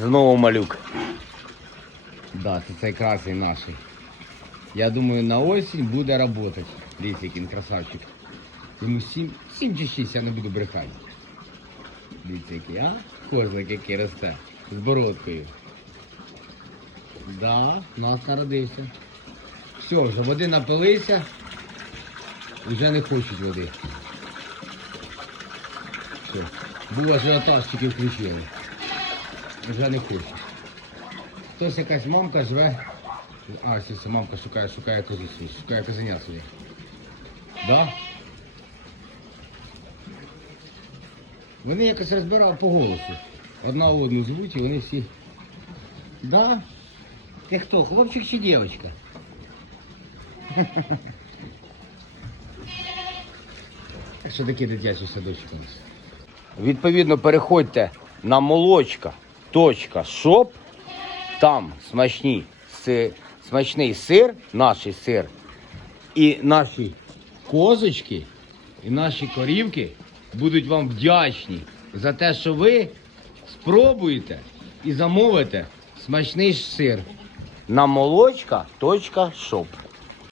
Знову малюк. Да, це цей красний наш. Я думаю, на осінь буде працювати. Який красавчик. Йому 7, 7 чи 6, я не буду брехати. Дивіться, який, а? Козлик який росте. З бородкою. Да, нас народився. Все, вже води напилися. Вже не хочуть води. Все. Був ажіотаж, тільки включили. Вже не хочуть. Хтось якась мамка живе. А, ось це мамка шукає, шукає козу шукає козеня собі. Да? Вони якось розбирали по голосу. Одна одну звуть і вони всі. Да? Ти хто, хлопчик чи дівчинка? Що таке дитячий садочок у нас? Відповідно, переходьте на молочка.шоп. Там смачні, смачний сир, наш сир, І наші козочки, і наші корівки будуть вам вдячні за те, що ви спробуєте і замовите смачний сир. на молочка.шоп.